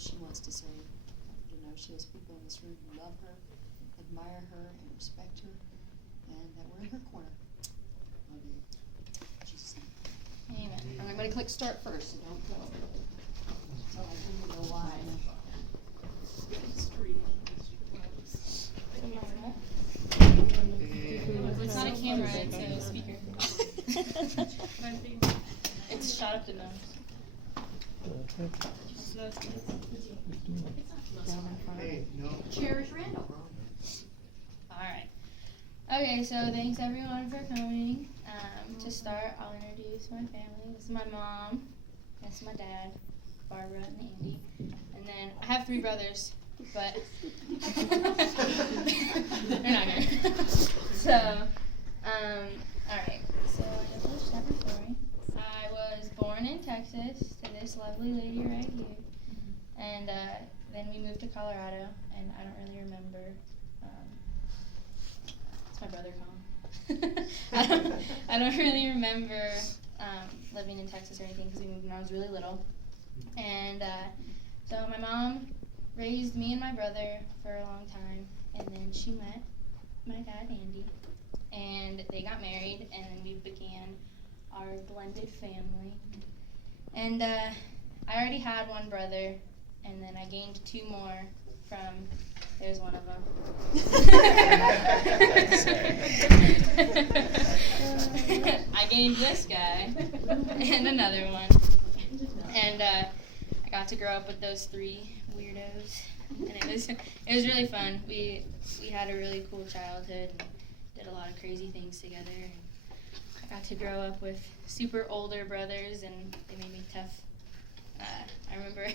that she wants to say. She has people in this room who love her, admire her, and respect her, and that we're in her corner. Love you. Jesus' name. Amen. And I'm going to click start first, so don't go. So I didn't know why. It's not a camera, it's a speaker. It's shot up the nose. Hey, no. Cherish Randall. Alright. Okay, so thanks everyone for coming. To start, I'll introduce my family. This is my mom. This is my dad, Barbara and Andy. And then I have 3 brothers, but they're not here. So, alright. So, I have a separate story. I was born in Texas to this lovely lady right here. And then we moved to Colorado, and I don't really remember. It's my brother calling. I don't really remember living in Texas or anything because we moved when I was really little. And so my mom raised me and my brother for a long time, and then she met my dad, Andy, and they got married, and then we began our blended family. And I already had one brother, and then I gained 2 more from, there's one of them. I gained this guy and another one. And I got to grow up with those 3 weirdos. And it was really fun. We had a really cool childhood and did a lot of crazy things together. I got to grow up with super older brothers, and they made me tough. I remember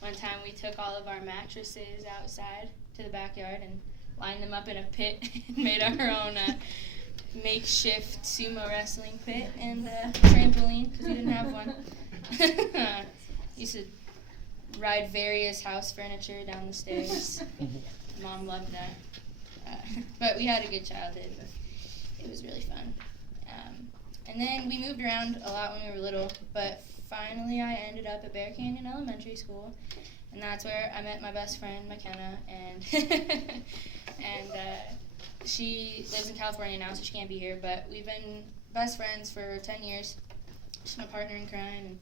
one time we took all of our mattresses outside to the backyard and lined them up in a pit and made our own makeshift sumo wrestling pit and trampoline because we didn't have one. Used to ride various house furniture down the stairs. Mom loved that. But we had a good childhood. It was really fun. And then we moved around a lot when we were little, but finally I ended up at Bear Canyon Elementary School, and that's where I met my best friend, McKenna, and she lives in California now, so she can't be here, but we've been best friends for 10 years. She's my partner in crime, and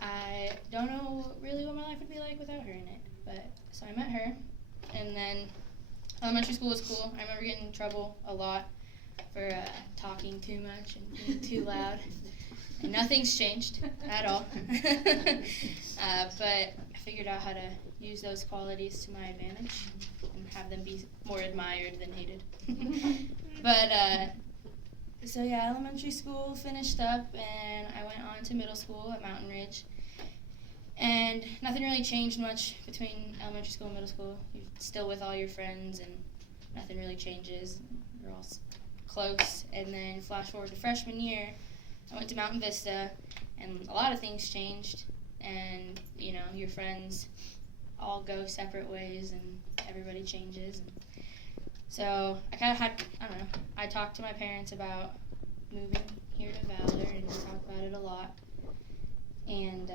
I don't know really what my life would be like without her in it, but so I met her, and then elementary school was cool. I remember getting in trouble a lot for talking too much and being too loud. And nothing's changed at all. But I figured out how to use those qualities to my advantage and have them be more admired than hated. But, so yeah, elementary school finished up, and I went on to middle school at Mountain Ridge. And nothing really changed much between elementary school and middle school. You're still with all your friends, and nothing really changes. You're all close. And then flash forward to freshman year, I went to Mountain Vista, and a lot of things changed. And, you know, your friends all go separate ways, and everybody changes. And so I kind of had, I don't know, I talked to my parents about moving here to Valor, and we talked about it a lot. And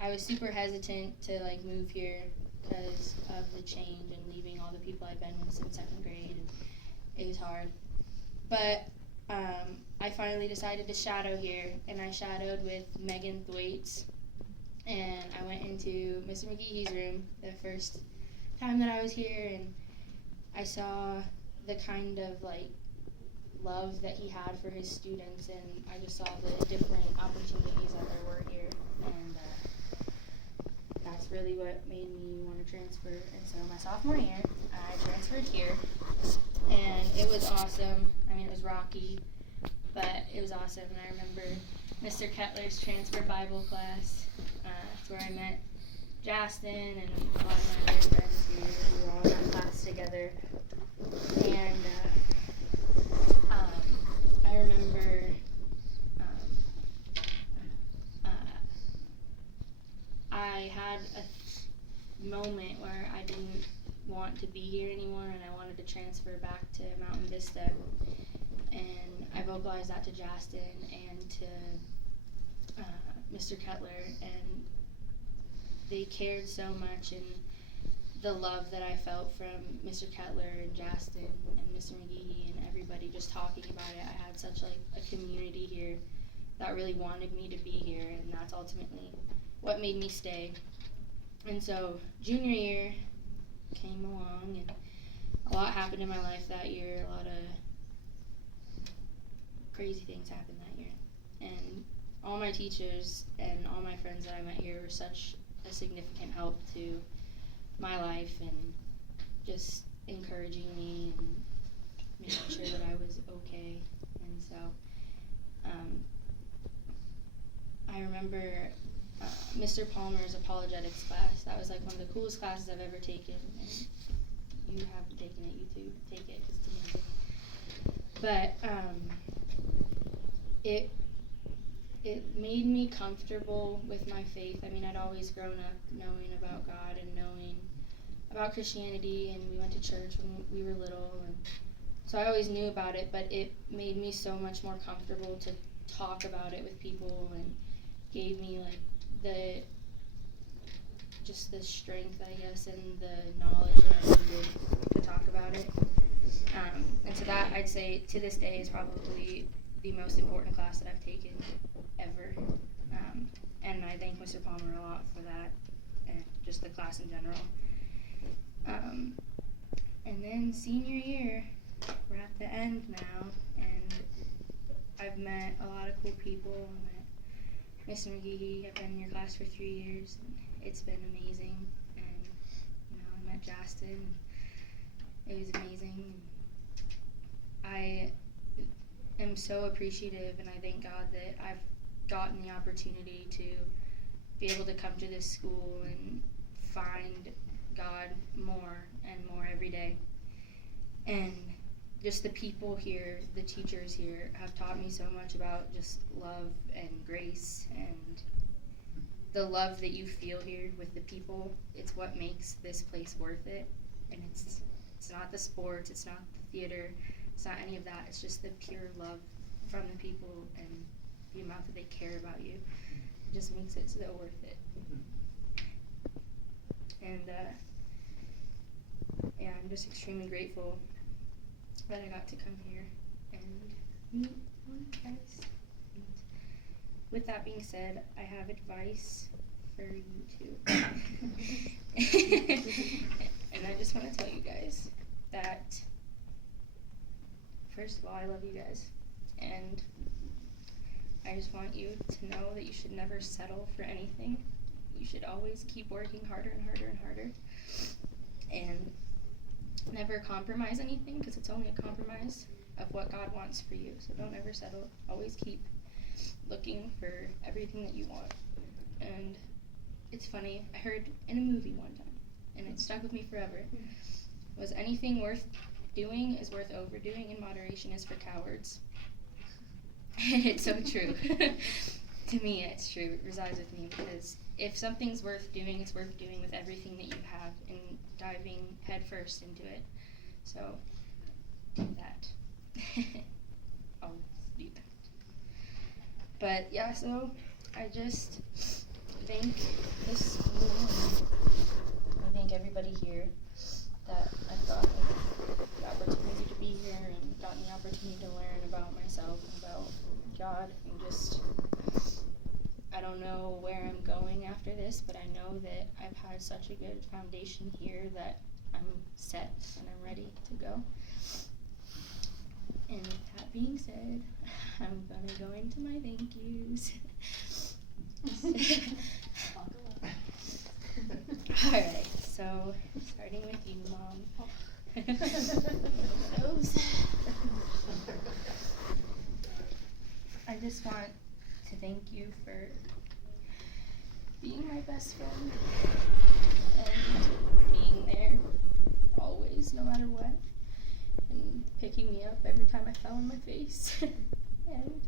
I was super hesitant to, like, move here because of the change and leaving all the people I'd been with since 2nd grade. And it was hard. But I finally decided to shadow here, and I shadowed with Megan Thwaites. And I went into Mr. McGee's room the first time that I was here, and I saw the kind of, like, love that he had for his students, and I just saw the different opportunities that there were here, and that's really what made me want to transfer. And so my sophomore year, I transferred here, and it was awesome. I mean, it was rocky, but it was awesome. And I remember Mr. Kettler's transfer Bible class. That's where I met Justin and a lot of my other friends here. We were all in that class together. And I remember I had a moment where I didn't want to be here anymore, and I wanted to transfer back to Mountain Vista. And I vocalized that to Justin and to Mr. Kettler, and they cared so much, and the love that I felt from Mr. Kettler and Justin and Mr. McGee and everybody just talking about it. I had such like a community here that really wanted me to be here, and that's ultimately what made me stay. And so junior year came along, and a lot happened in my life that year. A lot of crazy things happened that year, and all my teachers and all my friends that I met here were such a significant help to my life and just encouraging me and making sure that I was okay. And so I remember Mr. Palmer's apologetics class. That was like one of the coolest classes I've ever taken. And if you haven't taken it, you too take it because it's amazing. But it made me comfortable with my faith. I mean, I'd always grown up knowing about God and knowing about Christianity, and we went to church when we were little, and so I always knew about it, but it made me so much more comfortable to talk about it with people, and gave me like the strength, I guess, and the knowledge that I needed to talk about it. And so that, I'd say, to this day, is probably the most important class that I've taken ever. And I thank Mr. Palmer a lot for that, and just the class in general. And then senior year, we're at the end now, and I've met a lot of cool people. I met Mr. McGee. I've been in your class for 3 years, and it's been amazing. And I met Justin. It was amazing. I am so appreciative, and I thank God that I've gotten the opportunity to be able to come to this school and find God more and more every day. And just the people here, the teachers here, have taught me so much about just love and grace, and the love that you feel here with the people. It's what makes this place worth it. And it's not the sports, it's not the theater, it's not any of that. It's just the pure love from the people and the amount that they care about you. It just makes it so worth it. And I'm just extremely grateful that I got to come here and meet all you guys. And with that being said, I have advice for you too. And I just want to tell you guys that, first of all, I love you guys. And I just want you to know that you should never settle for anything. You should always keep working harder and harder and harder. And never compromise anything, because it's only a compromise of what God wants for you. So don't ever settle. Always keep looking for everything that you want. And it's funny, I heard in a movie one time, and it stuck with me forever, was anything worth doing is worth overdoing, and moderation is for cowards. It's so true. To me, it's true. It resides with me, because if something's worth doing, it's worth doing with everything that you have and diving headfirst into it. So, do that. I'll do that. But yeah, so I just thank this school, and I thank everybody here that I've got the opportunity to be here and gotten the opportunity to learn about myself and about God, and just, I don't know where I'm going after this, but I know that I've had such a good foundation here that I'm set and I'm ready to go. And with that being said, I'm gonna go into my thank yous. Alright, so starting with you, Mom. I just want to thank you for being my best friend and being there always, no matter what, and picking me up every time I fell on my face and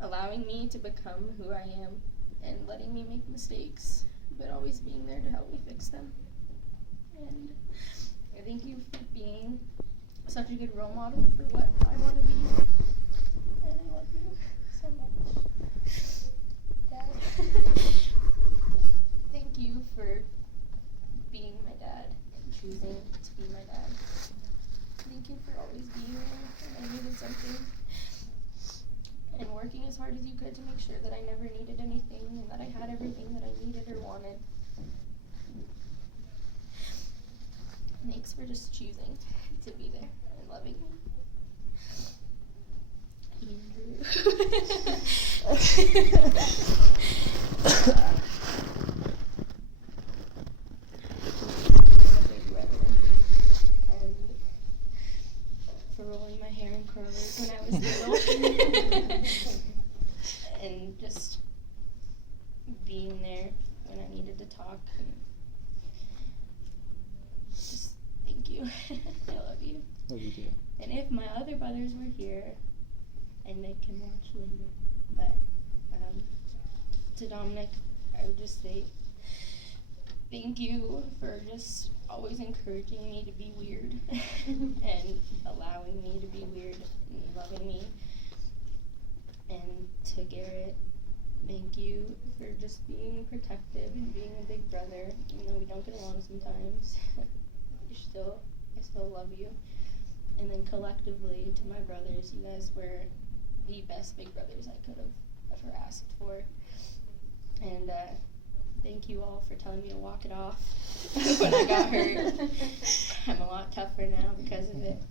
allowing me to become who I am and letting me make mistakes, but always being there to help me fix them. And I thank you for being such a good role model for what I want to be. And I love you so much. Dad, thank thank you for being my dad and choosing to be my dad. Thank you for always being there when I needed something and working as hard as you could to make sure that I never needed anything and that I had everything that I needed or wanted. Thanks for just choosing to be there and loving me. Andrew. And for rolling my hair in curlers when I was little. And just being there when I needed to talk. And just thank you. I love you. Love you too. And if my other brothers were here, and they can watch later, but to Dominic, I would just say thank you for just always encouraging me to be weird and allowing me to be weird and loving me. And to Garrett, thank you for just being protective and being a big brother, even though we don't get along sometimes. I still love you. And then collectively, to my brothers, you guys were the best big brothers I could have ever asked for. And thank you all for telling me to walk it off when I got hurt. I'm a lot tougher now because of it.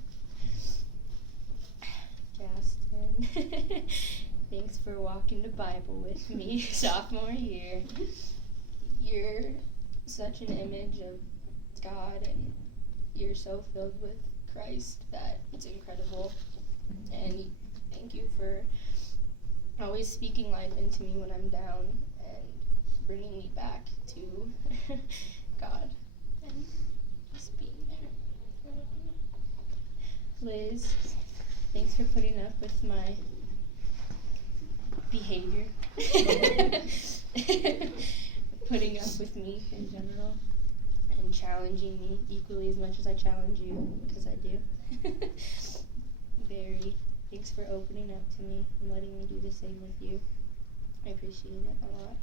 Justin, thanks for walking the Bible with me sophomore year. You're such an image of God, and you're so filled with Christ that it's incredible. And thank you for always speaking life into me when I'm down and bringing me back to God and just being there. Liz, thanks for putting up with my behavior. Putting up with me in general and challenging me equally as much as I challenge you, because I do. Barry, thanks for opening up to me and letting me do the same with you. I appreciate it a lot.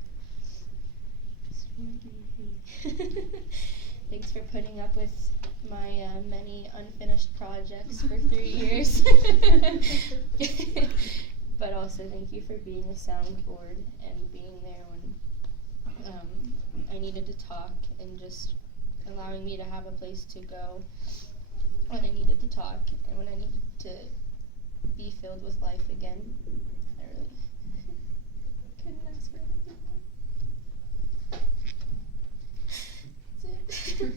Thanks for putting up with my many unfinished projects for 3 years. But also thank you for being a soundboard and being there when I needed to talk, and just allowing me to have a place to go when I needed to talk and when I needed to be filled with life again. I really couldn't ask for anything more. That's it.